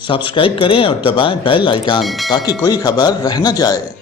Subscribe करें और दबाएं बेल आइकन ताकि कोई खबर रह न जाए।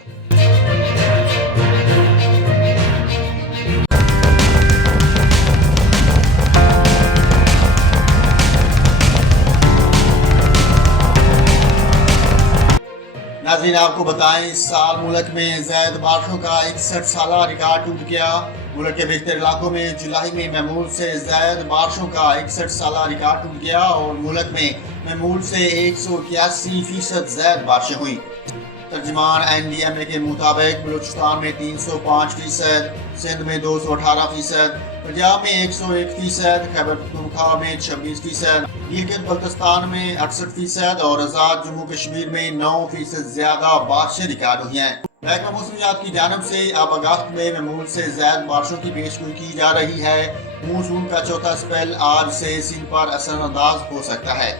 नाज़रीन, आपको बताएं, इस साल मुल्क में ज़ैद बारिशों का 61 साला रिकॉर्ड टूट गया। मुल्क के बेशतर इलाकों में जुलाई में मामूल से ज़ैद बारिशों का 61 साला रिकॉर्ड टूट गया और मुल्क में मामूल से 181% ज़ैद बारिशें हुई। तर्जमान NDMA के मुताबिक बलूचिस्तान में 305%, सिंध में 218%, पंजाब में 101%, खैबर पख्तूनख्वा में 26%, गिलगित बल्तिस्तान में 68% और आज़ाद जम्मू कश्मीर में 9% ज्यादा बारिशें रिकॉर्ड हुई हैं। महकमा मौसमियात की जानिब से अब अगस्त में मामूल से ज्यादा बारिशों की पेशगोई की जा रही है। मानसून का चौथा स्पेल आज से सिंध पर असरअंदाज हो सकता है।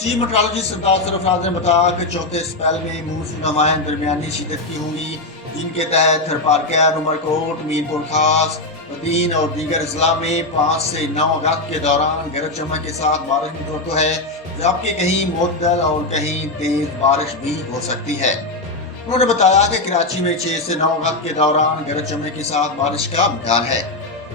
चीफ मेट्रोलॉजिस्ट सरदार सरफराज ने बताया कि चौथे स्पेल में मानसून हवाएं दरमियानी शिद्दत की होंगी, जिनके तहत थरपारकर, उमरकोट, मीरपुर खास, बदीन और दीगर अजला में 5 से 9 अगस्त के दौरान गरज चमक के साथ बारिश मुतवक्को है, जबकि कहीं मुअत्तल और कहीं तेज बारिश भी हो सकती है। उन्होंने बताया कि कराची में 6 से 9 अगस्त के दौरान गरज चमक के साथ बारिश का इम्कान है।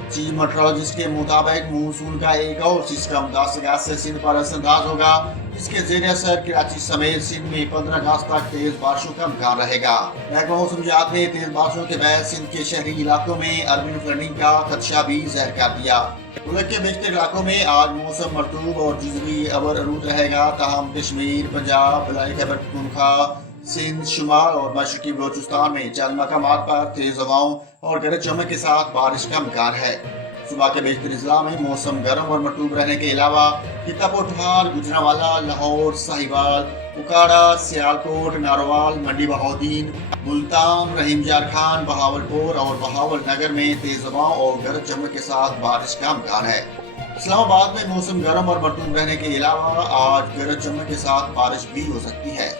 चीफ मेट्रोलॉजिस्ट के मुताबिक मानसून का एक और सिस्टम 10 अगस्त से सिंध पर असरअंदाज होगा। इसके ज़ेर असर कराची समेत सिंध में 15 अगस्त तक तेज बारिशों का इम्कान रहेगा। महकमा मौसमियात ने तेज बारिशों के बाद सिंध के शहरी इलाकों में अर्बन फ्लडिंग का खदशा भी ज़ाहिर कर दिया। मुल्क के बेशतर इलाकों में आज मौसम मरतूब और जुज़वी अबर आलूद रहेगा, ताहम कश्मीर, पंजाब, बलाई खैबर पख्तूनख्वा, सिंध, शुमाल और मशरकी बलूचिस्तान में चंद मकामात पर तेज हवाओं और गरज चमक के साथ बारिश का इम्कान है। सुबह के बेशतर अजला में मौसम गर्म और मरतूब रहने के अलावा किता पोठार, गुजरांवाला, लाहौर, साहिवाल, उकाड़ा, सियालकोट, नारोवाल, मंडी बहाउद्दीन, मुल्तान, रहीम जार खान, बहावलपुर और बहावल नगर में तेज हवाओं और गरज चमक के साथ बारिश का इम्कान है। इस्लामाबाद में मौसम गर्म और मरतूब रहने के अलावा आज गरज चमक के साथ बारिश भी हो सकती है।